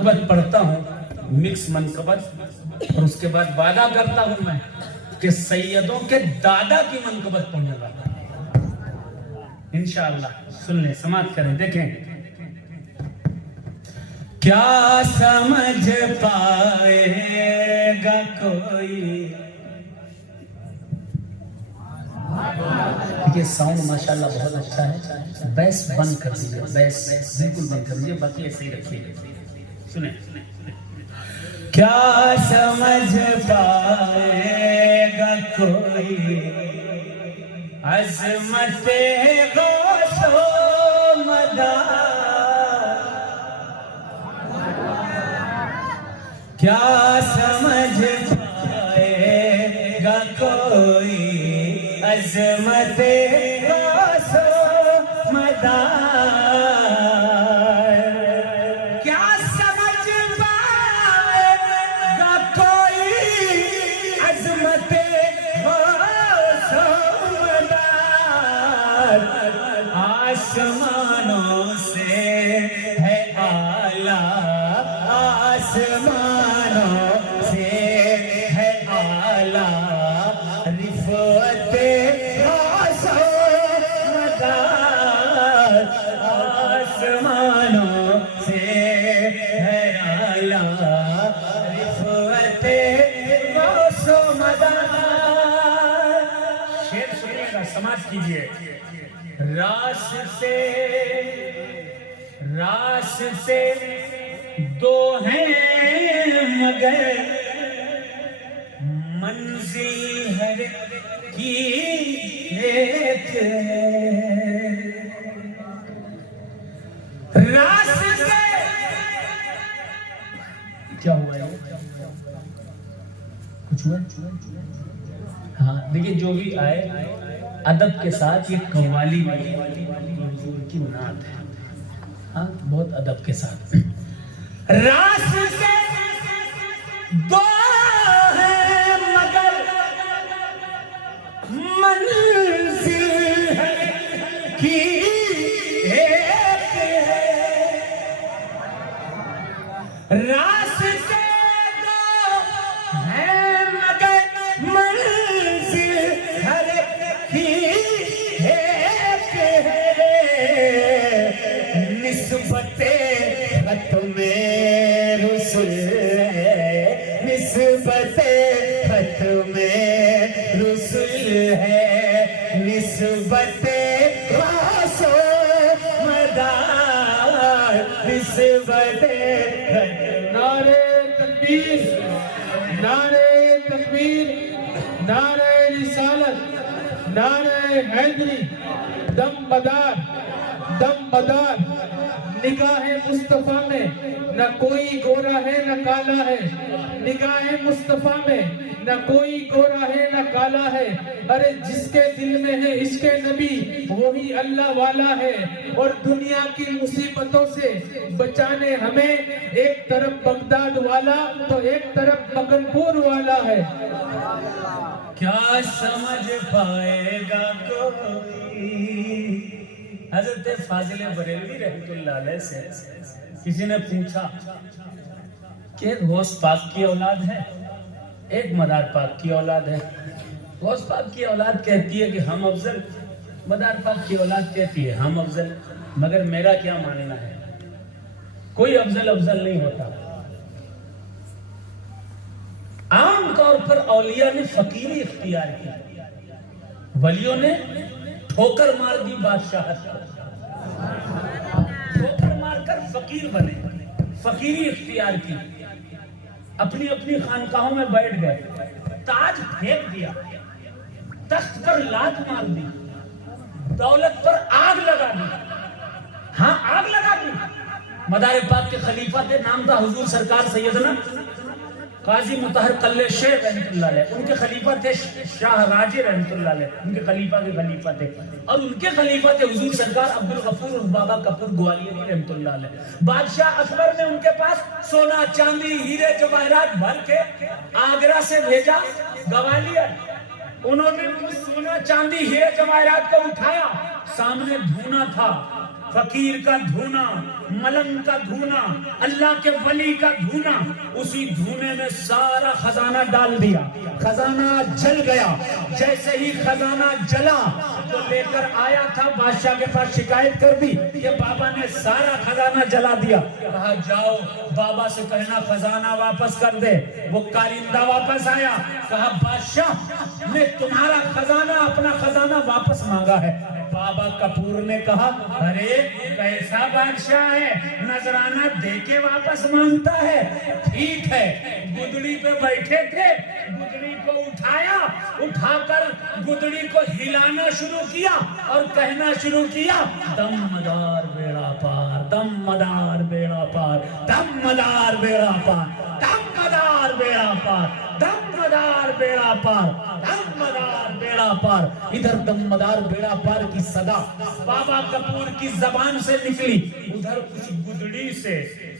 मनकबत पढ़ता हूँ, मिक्स मनकबत, और उसके बाद वादा करता हूँ मैं कि सैयदों के दादा की मनकबत पढ़ूंगा इंशाअल्लाह। सुन ले, समाप्त करें, देखें क्या समझ पाएगा कोई। देखिए साउंड माशाल्लाह बहुत अच्छा है। बैस बंद कर दीजिए, बैस बिल्कुल बंद कर दीजिए, बाकी ऐसे ही रखिए। सुने, क्या समझ पाएगा कोई अज़मते गौसो मदा, क्या समझ पाएगा कोई अज़मते गौसो मदा, क्या समझ पाएगा कोई अज़मते गौसो मदा। आसमानों से है आला, आसमानों से है आला रिफ़अते गौसो मदा। आसमानों से है आला रिफ़अते गौसो मदा। शेर सुनिएगा, समाप्त कीजिए। रास्ते दो हैं मगर मंजिल हर की एक है। रास्ते क्या हुआ है? कुछ हुआ? हाँ देखिए, जो भी आए अदब के साथ, ये कव्वाली की नात है, हाँ बहुत अदब के साथ। रास्ते दो हैं मगर मंजिल की एक है। रास्ते दो हैं मगर मंजिल हर की एक है। निस्बते खत्मे रुसुल है, निस्बते खत्मे रुसुल है, निस्बते गौसो मदा, निस्बते। नारे तकबीर, नारे तकबीर, नारे रिसालत, नारे हैदरी। दम बदार निगाहे मुस्तफा में न कोई गोरा है न काला है, निगाहे मुस्तफा में न कोई गोरा है न काला है। अरे जिसके दिल में है इश्क़े नबी वही अल्लाह वाला है। और दुनिया की मुसीबतों से बचाने हमें एक तरफ बगदाद वाला तो एक तरफ मकनपुर वाला है। क्या समझ पाएगा कोई। हज़रत फाजिल बरेलवी रहमतुल्लाह अलैह से किसी ने पूछा कि गौस पाक की औलाद है, एक मदार पाक की औलाद है। गौस पाक की औलाद कहती है कि हम अफजल, मदार पाक की औलाद कहती है हम अफजल। मगर मेरा क्या मानना है, कोई अफजल नहीं होता। आम तौर पर औलिया ने फकीरी इख्तियार की, वलियों ने ठोकर मार दी बादशाहत, ठोकर मारकर फकीर बने, फकीरी इख्तियार की, अपनी अपनी खानकाहों में बैठ गए, ताज फेंक दिया, तख्त पर लात मार दी, दौलत पर आग लगा दी। हाँ आग लगा दी। मदार पाक के खलीफा थे, नाम था हुजूर सरकार सैयदना काजी मुतहर कल्ले शेर रहमतुल्लाह अलैह। उनके खलीफा थे शाह राजे रहमतुल्लाह अलैह, उनके खलीफा के खलीफा थे। और उनके खलीफा थे हुजूर सरकार अब्दुल गफूर बाबा कपूर ग्वालियर रहमतुल्लाह अलैह। बादशाह अकबर ने उनके पास सोना चांदी हीरे जवाहरात भर के आगरा से भेजा ग्वालियर। उन्होंने उस सोना चांदी हीरे जवाहरात को उठाया, सामने धूना था, फकीर का धूना, मलंग का धूना, अल्लाह के वली का धूना, उसी धूने में सारा खजाना डाल दिया, खजाना जल गया। जैसे ही खजाना जला, जो लेकर आया था बादशाह के पास शिकायत कर दी कि बाबा ने सारा खजाना जला दिया। कहा जाओ बाबा से कहना खजाना वापस कर दे। वो कारिंदा वापस आया, कहा बादशाह ने तुम्हारा खजाना, अपना खजाना वापस मांगा है। बाबा कपूर ने कहा अरे कैसा बादशाह है, नजराना देके वापस मांगता है। ठीक है, गुदड़ी पे बैठे थे, गुदड़ी को उठाया, उठाकर गुदड़ी को हिलाना शुरू किया और कहना शुरू किया दमदार बेड़ा पार, दमदार बेड़ा पार, दमदार बेड़ा पार, दमदार बेड़ा पार, दमदार बेड़ा पार, दमदार बेड़ा पार। इधर दमदार बेड़ा पार की सदा बाबा कपूर की जबान से निकली, उधर उस गुदड़ी से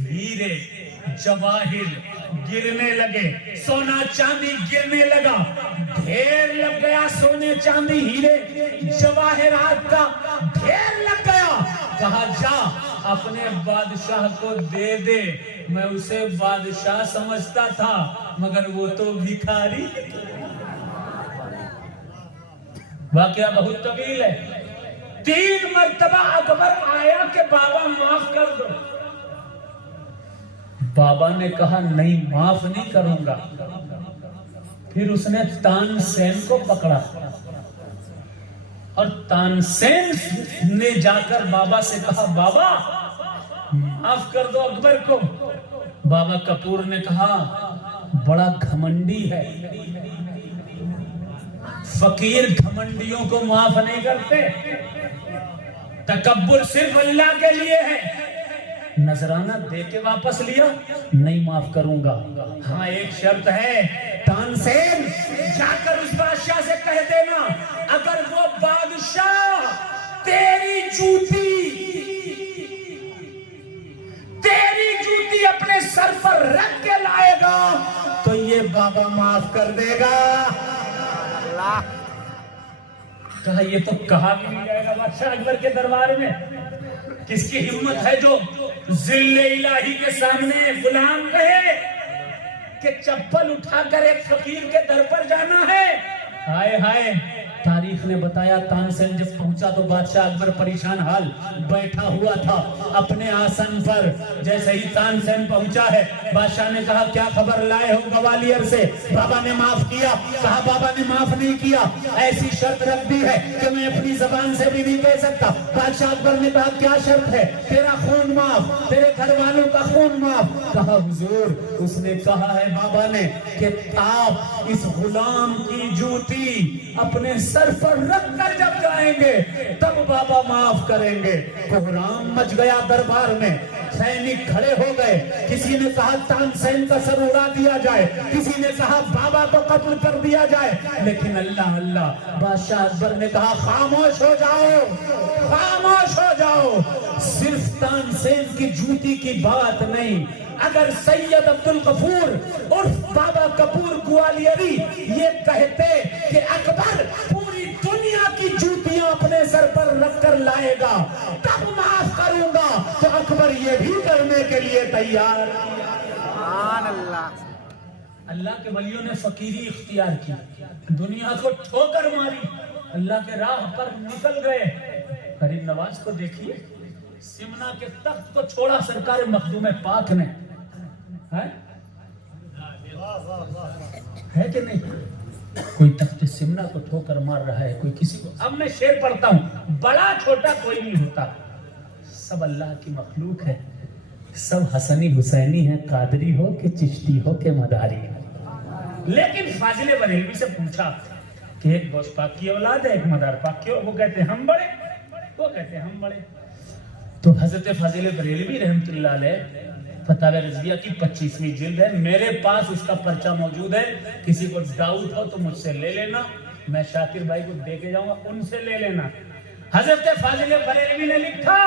हीरे जवाहिर गिरने लगे, सोना चांदी गिरने लगा, ढेर लग गया, सोने चांदी हीरे जवाहिरात का ढेर लग गया। कहा जा अपने बादशाह को दे दे। मैं उसे बादशाह समझता था, मगर वो तो भिखारी। वाकया बहुत तवील है। 3 मर्तबा अकबर आया कि बाबा माफ कर दो। बाबा ने कहा नहीं, माफ नहीं करूंगा। फिर उसने तानसेन को पकड़ा और तानसेन ने जाकर बाबा से कहा बाबा माफ कर दो अकबर को। बाबा कपूर ने कहा बड़ा घमंडी है, फकीर घमंडियों को माफ नहीं करते, तकब्बुर सिर्फ अल्लाह के लिए है। नजराना दे के वापस लिया, नहीं माफ करूंगा। हाँ एक शर्त है, तानसेन जाकर उस बादशाह से कह देना अगर वो बादशाह तेरी जूती अपने सर पर रख के लाएगा तो ये बाबा माफ कर देगा। कहा ये तो कहा भी नहीं जाएगा बादशाह अकबर के दरबार में। किसकी हिम्मत है जो जिल्ले इलाही के सामने गुलाम कहे कि चप्पल उठाकर एक फकीर के दर पर जाना है। हाय हाय, तारीख ने बताया तानसेन जब पहुंचा तो बादशाह अकबर परेशान हाल बैठा हुआ था अपने आसन पर। जैसे ही तानसेन पहुंचा है, बादशाह ने कहा क्या खबर लाए हो ग्वालियर से? बाबा ने माफ किया। कहा बाबा ने माफ नहीं किया, ऐसी शर्त रख दी है कि मैं अपनी जबान से भी नहीं कह सकता। बादशाह अकबर ने कहा क्या शर्त है? तेरा खून माफ, तेरे घर वालों का खून माफ। कहा हुजूर, उसने कहा है बाबा ने कि आप इस गुलाम की जूती अपने सर पर रख कर जब जाएंगे तब बाबा माफ करेंगे। कोहराम मच गया दरबार में, सैनिक खड़े हो गए। किसी ने कहा तानसेन का सर उड़ा दिया जाए, किसी ने कहा बाबा को कत्ल कर दिया जाए। लेकिन अल्लाह अल्लाह, बादशाह अकबर ने कहा खामोश हो जाओ, खामोश हो जाओ। सिर्फ तानसेन की जूती की बात नहीं, अगर सैयद अब्दुल गफूर उर्फ बाबा कपूर ग्वालियरी ये कहते कि अकबर पूरी दुनिया की जूतियां अपने सर पर रख कर लाएगा तब माफ करूंगा, तो अकबर ये भी करने के लिए तैयार। अल्लाह के वलियों ने फकीरी इख्तियार की, दुनिया को ठोकर मारी, अल्लाह के राह पर निकल गए। गरीब नवाज को देखिए, सिमना के तख्त को छोड़ा सरकार मखदूम पाक ने, है कि नहीं? कोई तख्त सिमना को ठोकर मार रहा है, कोई किसी को। अब मैं शेर पढ़ता हूं, बड़ा छोटा कोई नहीं होता, सब अल्लाह की मखलूक है, सब हसनी हुसैनी है, कादरी हो कि चिश्ती हो कि मदारी हो। लेकिन फाजिले बरेलवी से पूछा कि एक गौस पाक की औलाद है, एक मदार पाक की, वो कहते हम बड़े, वो कहते हम बड़े। तो हजरत फाजिले बरेलवी रहमतुल्लाह अलैह फतावा रज़िया की 25वीं जिल्द है, मेरे पास उसका पर्चा मौजूद है। किसी को डाउट हो तो मुझसे ले लेना, मैं शाकिर भाई को दे के जाऊंगा, उनसे ले लेना। हजरत फाजिले बरेलवी ने लिखा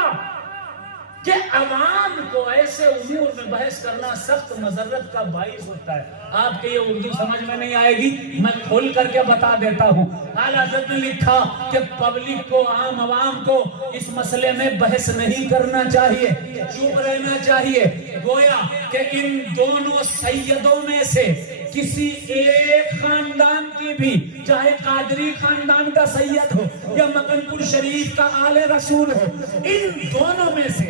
कि अवाम को ऐसे उमूर में बहस करना सख्त मजरत का बाइस होता है। आपके ये उर्दू समझ में नहीं आएगी, मैं खोल करके बता देता हूँ। आला हज़रत ने लिखा कि पब्लिक को, आम अवाम को इस मसले में बहस नहीं करना चाहिए, चुप रहना चाहिए। गोया कि इन दोनों सैयदों में से किसी एक खानदान की भी, चाहे कादरी खानदान का सैयद हो या मकनपुर शरीफ का आले रसूल हो, इन दोनों में से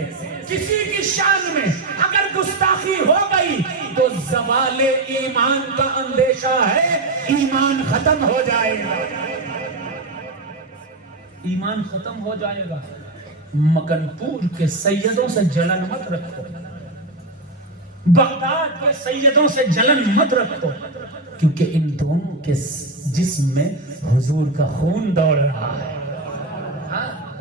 किसी की शान में अगर गुस्ताखी हो गई तो ज़वाले ईमान का अंदेशा है, ईमान खत्म हो जाएगा, ईमान खत्म हो जाएगा। मकनपुर के सैयदों से जलन मत रखो, बगदाद के सैयदों से जलन मत रखो, क्योंकि इन दोनों के जिस्म में हुजूर का खून दौड़ रहा है।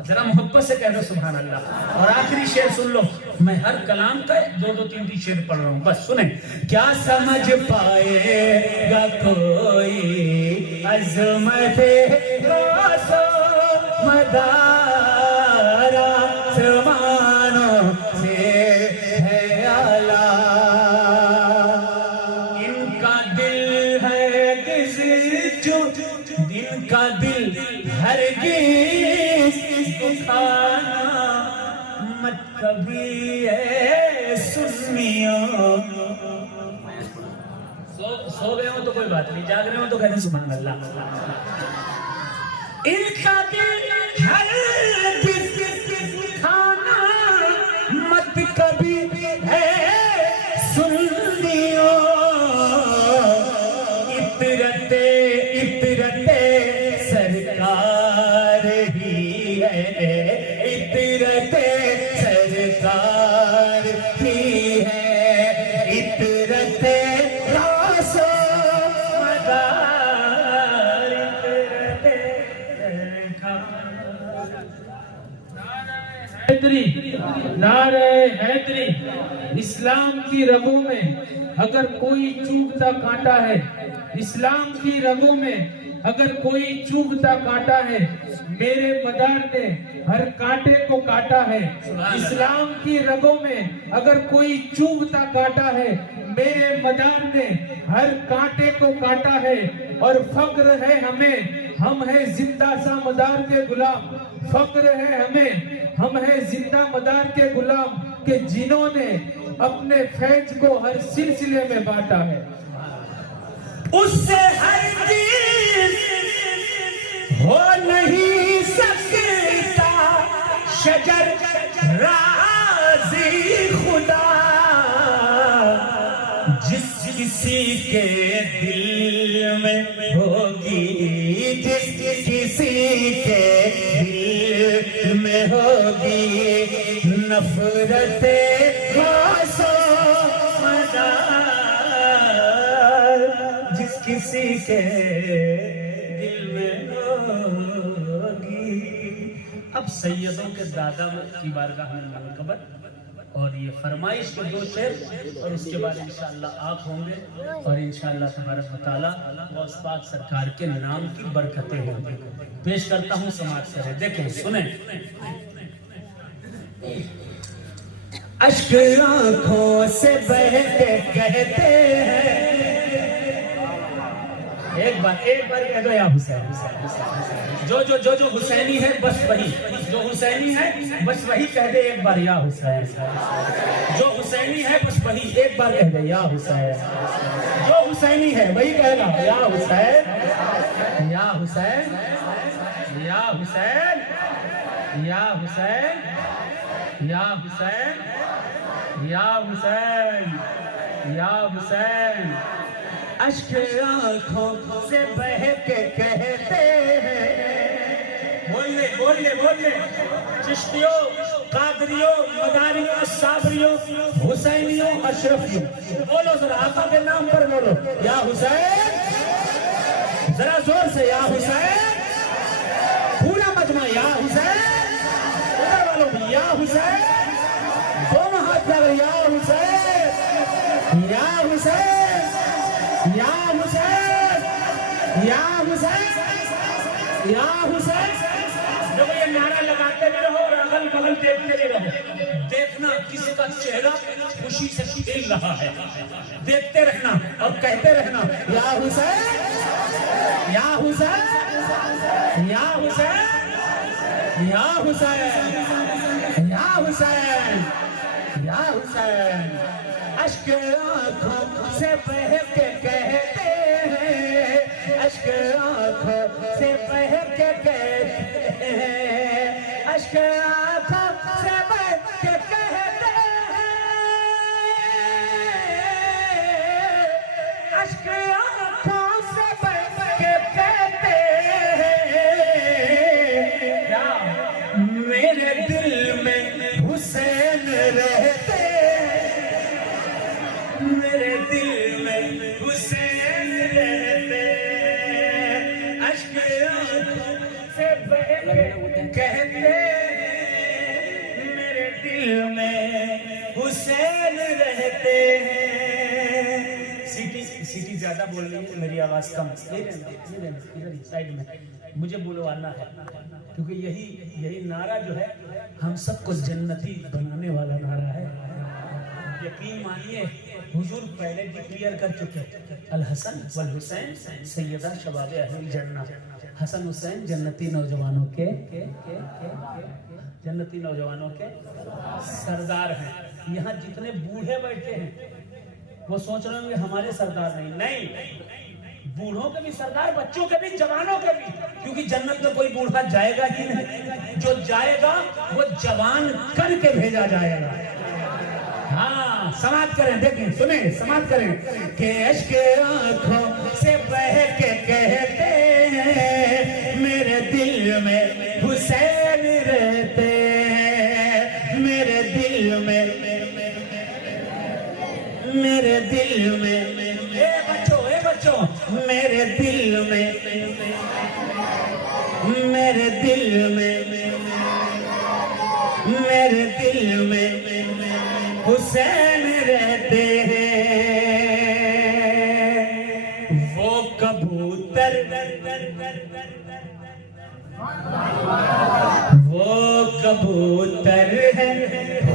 जरा मोहब्बत से कह दो सुभान अल्लाह। और आखिरी शेर सुन लो, मैं हर कलाम का 2-2, 3-3 शेर पढ़ रहा हूँ, बस सुने। क्या समझ पाएगा कोई अज़मत मदारा समानों से है आला, इनका दिल है किसी चुप, इनका दिल हरगिज़ दुखाना मत कभी है सुन्नियों। सो गए हो तो कोई बात नहीं, जाग रहे हो तो कहते सुभान अल्लाह। इनका दिल हरगिज़ दुखाना मत कभी है सुन्नियों। इतरते इतरते सरकार ही है, इतरते सरकार ही है, इतरते रासो मदार, इतरते हैदरी, नारे हैदरी। इस्लाम की रगों में अगर कोई चुभता कांटा है, इस्लाम की रगों में अगर कोई चुभता कांटा है, मेरे मदार ने हर कांटे को काटा है। इस्लाम की रगों में अगर कोई चुभता कांटा है, मेरे मदार ने हर कांटे को काटा है। और फक्र है हमें, हम हैं जिंदा सा मदार के गुलाम, फक्र है हमें, हम हैं जिंदा मदार के गुलाम, के जिन्होंने अपने फैज को हर सिलसिले में बांटा है। उससे हर चीज हो नहीं सकता शजर राज़ी खुदा, जिस किसी के दिल में होगी, जिस किसी के दिल में होगी नफरते किसी के दिल में होगी। अब सैयदों के दादा की बारगाह में मुनक़बत और ये फरमाइश के 2 शेर और उसके बाद इंशाअल्लाह आप होंगे और इंशाअल्लाह तबारक व तआला गौस पाक सरकार के नाम की बरकतें होंगी। पेश करता हूँ समाज से, देखें सुने। अश्क आंखों से बह के कहते हैं, एक बार कह दो या हुसैन। जो हुसैनी है बस वही, जो हुसैनी है बस वही कह दे एक बार या हुसैन। जो हुसैनी है बस वही एक बार कह दे या हुसैन। जो हुसैनी है वही कहेगा या हुसैन, या हुसैन, या हुसैन, या हुसैन, या हुसैन, या हुसैन, या हुसैन। अश्क आँखों से बह के कहते हैं, बोलिए बोलिए बोलिए, चिश्तियों, कादरियों, मदारियों, साबरियों, हुसैनियों, अशरफियों, बोलो जरा आका के नाम पर बोलो या हुसैन, जरा जोर से या हुसैन, पूरा मजमा या हुसैन, उधर वालों भी या हुसैन, दोनों हाथ लगा या हुसैन, या हुसैन, या हुसैन, या हुसैन, या हुसैन। जब ये नारा लगाते भी रहो और अगल बगल देखते भी रहो। देखना किसी का चेहरा खुशी से खिल रहा है, देखते रहना और कहते रहना, या हुसैन, या हुसैन, या हुसैन, या हुसैन, या हुसैन, या हुसैन। अश्क आंखों से बह के कहते हैं, अश्क आंखों से बह के कहते हैं, अश्क आंखों से बह के कहते हैं, अश्क आंखों से बह के कहते हैं, मेरे दिल में हुसैन रहते, मेरे दिल में हुसैन रहते, अश्क आंखों से बह के कहते, मेरे दिल में हुसैन रहते हैं। सीटी ज्यादा बोल रही है, मेरी आवाज कम, इधर साइड में मुझे बुलवाना है, क्योंकि यही नारा जो है हम सबको जन्नती बनाने वाला नारा है। यकीन मानिए हुजूर पहले डिक्लेयर कर चुके, अल हसन वल हुसैन सैयदा शबाब अहल जन्नह, हसन हुसैन जन्नती नौजवानों के जन्नती नौजवानों के सरदार हैं। यहाँ जितने बूढ़े बैठे हैं वो सोच रहे होंगे हमारे सरदार नहीं, बूढ़ों के भी सरदार, बच्चों के भी, जवानों के भी, क्योंकि जन्नत में कोई बूढ़ा जाएगा ही नहीं, जो जाएगा वो जवान करके भेजा जाएगा। हाँ, समाप्त करें, देखें, सुने, समाप्त करें कि अश्क आंखों से बह के कहते हैं, मेरे दिल में हुसैन रहते हैं, मेरे दिल में, मेरे दिल में, बच्चों, मेरे दिल में, मेरे दिल में, मेरे दिल में हुसैन रहते हैं। वो कबूतर, वो कबूतर है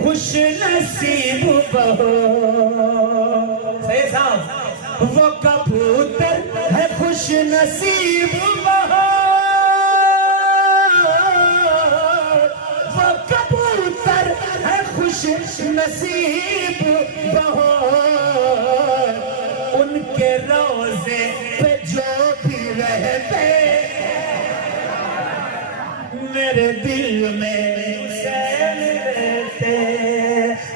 खुश नसीब बहो, सही साहब, वो कबूतर है खुश नसीब बहो, वो कबूतर है खुश नसीब बहो, उनके रोजे पे जो भी रहते, मेरे दिल में हुसैन रहते,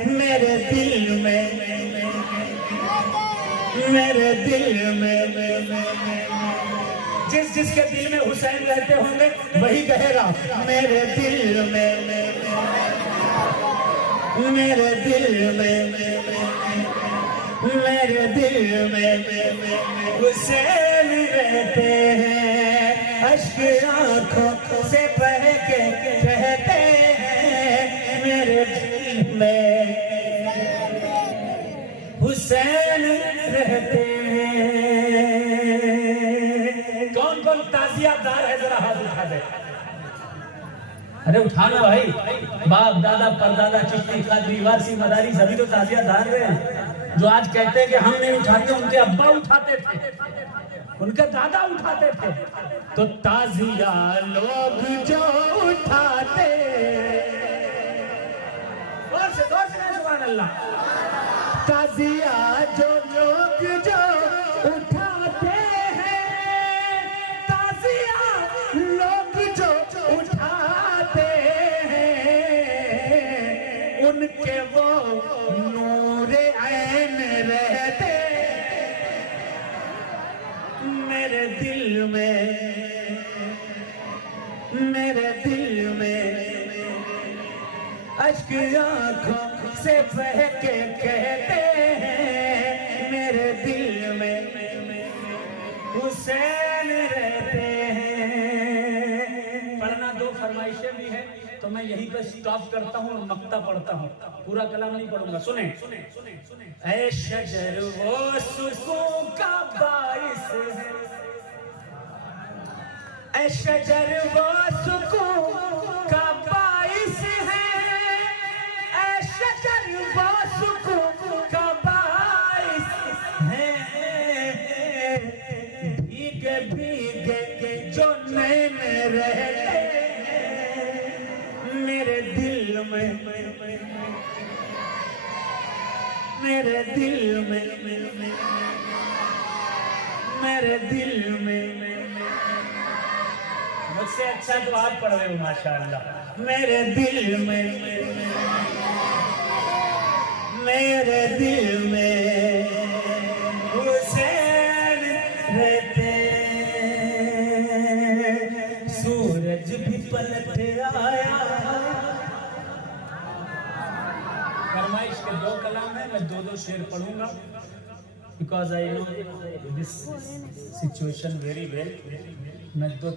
मेरे दिल में, मेरे दिल में, जिसके दिल में हुसैन रहते होंगे वही कहेगा, मेरे दिल में, मेरे दिल में, मेरे दिल में हुसैन रहते हैं, अश्क आंखों से बह के कहते हैं, मेरे दिल में हुसैन रहते हैं। कौन कौन ताजियादार है, जरा हाथ उठा दे। अरे उठाना भाई, बाप दादा परदादा चिश्ती कादरी वारसी मदारी सभी तो ताजियादार हैं। जो आज कहते हैं कि हम नहीं उठाते, उनके अब्बा उठाते थे, उनके दादा उठाते थे। तो ताजिया लोग जो उठाते, जोर से सुभान अल्लाह, ताजिया जो लोग जो उठाते हैं, ताजिया लोग जो उठाते हैं, उनके वो नूरे ऐन रहते, मेरे दिल में, मेरे दिल में अश्क आंखों से बह के कहते हैं, मेरे दिल में हुसैन रहते हैं। पढ़ना दो फरमाइशें भी है, तो मैं यहीं पे स्टॉप करता हूँ और मक्ता पढ़ता हूँ, पूरा कलाम नहीं पढ़ूंगा। सुने, ऐ शजर वो सुकून का बाइस है, ऐ शजर वो सुकून का बाइस है, ऐ मेरे दिल में, मेरे दिल में, मुझसे अच्छा तो आप पढ़ रहे हो माशाअल्लाह। मेरे दिल में, मेरे दिल में हुसैन रहते, सूरज भी पलट आया। फरमाइश के 2 कलाम है, मैं 2 शेर पढ़ूंगा, because I know this situation very well. मैं 2